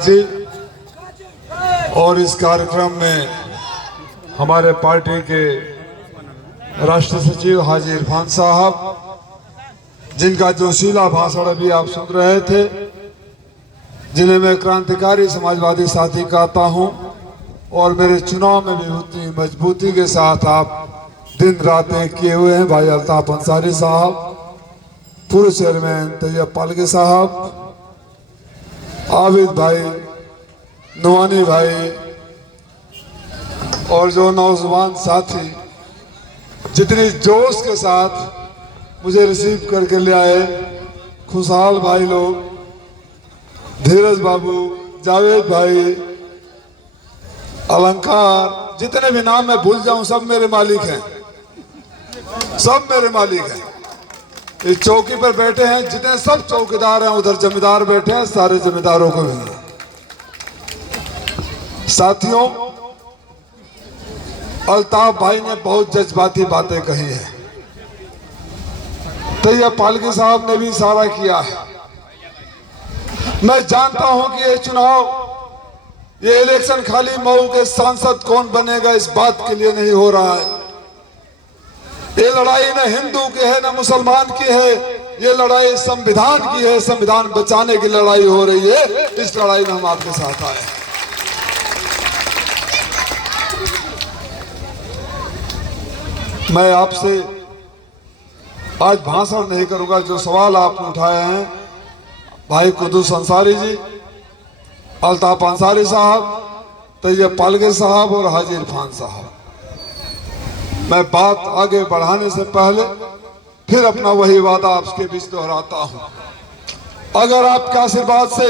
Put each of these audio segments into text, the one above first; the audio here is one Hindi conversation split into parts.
जी और इस कार्यक्रम में हमारे पार्टी के राष्ट्रीय सचिव हाजी इरफान साहब, जिनका जोशीला भाषण अभी आप सुन रहे थे, जिन्हें मैं क्रांतिकारी समाजवादी साथी कहता हूं, और मेरे चुनाव में भी उतनी मजबूती के साथ आप दिन रात एक किए हुए हैं। भाई अल्ताफ अंसारी साहब, पूर्व चेयरमैन तैयब पालगे साहब, आबिद भाई, नुवानी भाई, और जो नौजवान साथी जितनी जोश के साथ मुझे रिसीव करके ले आए, खुशहाल भाई लोग, धीरज बाबू, जावेद भाई, अलंकार, जितने भी नाम मैं भूल जाऊं सब मेरे मालिक हैं, सब मेरे मालिक हैं। इस चौकी पर बैठे हैं जितने सब चौकीदार हैं, उधर जमींदार बैठे हैं, सारे जमींदारों को भी। साथियों, अल्ताफ भाई ने बहुत जज्बाती बातें कही हैं, तैयब पालगी साहब ने भी इशारा किया है। मैं जानता हूं कि ये चुनाव, ये इलेक्शन खाली मऊ के सांसद कौन बनेगा इस बात के लिए नहीं हो रहा है। ये लड़ाई न हिंदू की है न मुसलमान की है, ये लड़ाई संविधान की है। संविधान बचाने की लड़ाई हो रही है। इस लड़ाई में हम आपके साथ आए। मैं आपसे आज भाषण नहीं करूंगा। जो सवाल आपने उठाए हैं, भाई कुद्दूस अंसारी जी, अल्ताफ अंसारी साहब, तैयब पालगे साहब और हाजी इरफान साहब, मैं बात आगे बढ़ाने से पहले फिर अपना वही वादा आपके बीच दोहराता हूं। अगर आपके आशीर्वाद से,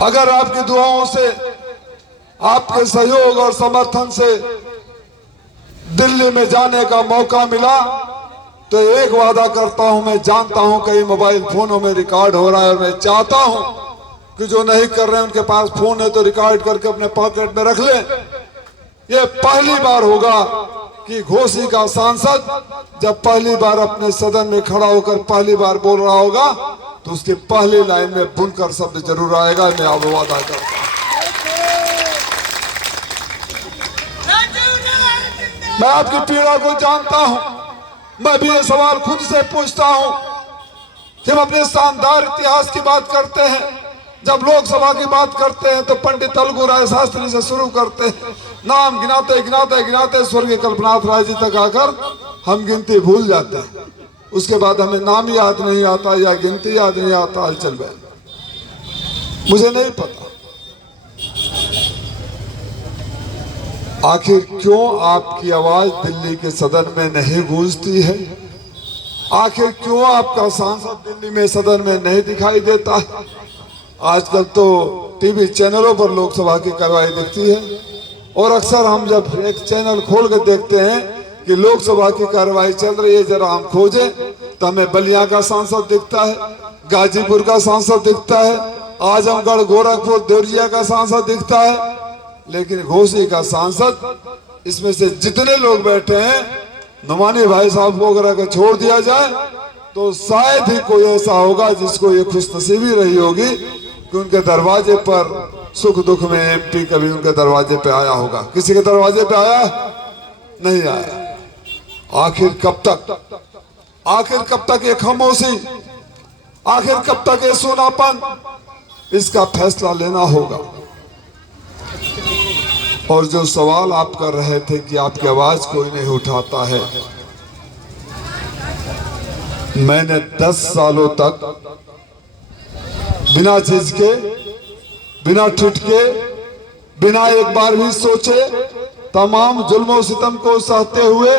अगर आपकी दुआओं से, आपके सहयोग और समर्थन से दिल्ली में जाने का मौका मिला, तो एक वादा करता हूं, मैं जानता हूं कई मोबाइल फोनों में रिकॉर्ड हो रहा है, और मैं चाहता हूं कि जो नहीं कर रहे हैं उनके पास फोन है तो रिकॉर्ड करके अपने पॉकेट में रख लें। ये पहली बार होगा कि घोसी का सांसद जब पहली बार अपने सदन में खड़ा होकर पहली बार बोल रहा होगा, तो उसकी पहली लाइन में बुनकर शब्द जरूर आएगा। मैं आप वादा करता हूं। मैं आपकी पीड़ा को जानता हूं। मैं भी ये सवाल खुद से पूछता हूं। जब अपने शानदार इतिहास की बात करते हैं, जब लोकसभा की बात करते हैं, तो पंडित तलगु राय शास्त्री से शुरू करते हैं। नाम गिनाते गिनाते गिनाते स्वर्गीय कल्पनाथ राय जी तक आकर हम गिनती भूल जाते हैं। उसके बाद हमें नाम याद नहीं आता या गिनती याद नहीं आता। हलचल बहन, मुझे नहीं पता आखिर क्यों आपकी आवाज दिल्ली के सदन में नहीं गूंजती है। आखिर क्यों आपका सांसद दिल्ली में सदन में नहीं दिखाई देता है। आजकल तो टीवी चैनलों पर लोकसभा की कार्रवाई दिखती है, और अक्सर हम जब एक चैनल खोल कर देखते हैं कि लोकसभा की कार्रवाई चल रही है, जरा हम खोजें तो हमें बलिया का सांसद दिखता है, गाजीपुर का सांसद दिखता है, आजमगढ़, गोरखपुर, देवरिया का सांसद दिखता है, लेकिन घोसी का सांसद, इसमें से जितने लोग बैठे हैं, नुमानी भाई साहब को अगर छोड़ दिया जाए तो शायद ही कोई ऐसा होगा जिसको ये खुशनसीबी रही होगी कि उनके दरवाजे पर सुख दुख में एमपी कभी उनके दरवाजे पे आया होगा। किसी के दरवाजे पे आया? नहीं आया। आखिर कब तक, आखिर कब तक ये खामोशी, आखिर कब तक ये सूनापन, इसका फैसला लेना होगा। और जो सवाल आप कर रहे थे कि आपकी आवाज कोई नहीं उठाता है, मैंने 10 सालों तक बिना झिझके, बिना ठिठके, बिना एक बार भी सोचे तमाम जुल्म सितम को सहते हुए,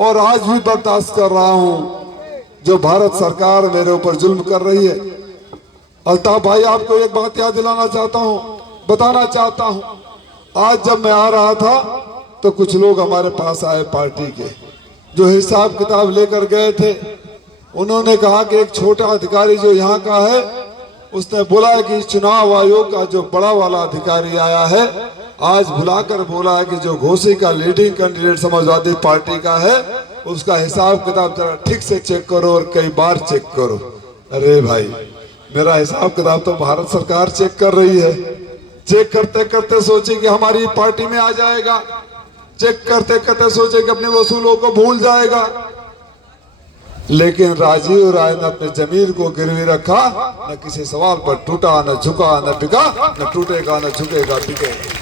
और आज भी बर्दाश्त कर रहा हूं जो भारत सरकार मेरे ऊपर जुल्म कर रही है। अल्ताफ भाई, आपको एक बात याद दिलाना चाहता हूं, बताना चाहता हूं। आज जब मैं आ रहा था तो कुछ लोग हमारे पास आए पार्टी के, जो हिसाब किताब लेकर गए थे। उन्होंने कहा कि एक छोटा अधिकारी जो यहाँ का है, उसने बोला है कि चुनाव आयोग का जो बड़ा वाला अधिकारी आया है, आज बुलाकर बोला है कि जो घोसी का लीडिंग कैंडिडेट समाजवादी पार्टी का है, उसका हिसाब किताब जरा ठीक से चेक करो और कई बार चेक करो। अरे भाई, मेरा हिसाब किताब तो भारत सरकार चेक कर रही है। चेक करते करते सोचे कि हमारी पार्टी में आ जाएगा, चेक करते करते सोचे कि अपने वसूलों को भूल जाएगा। लेकिन राजीव राय ने अपने जमीर को गिरवी रखा, न किसी सवाल पर टूटा, न झुका, न बिका, न टूटेगा, न झुकेगा, बिकेगा।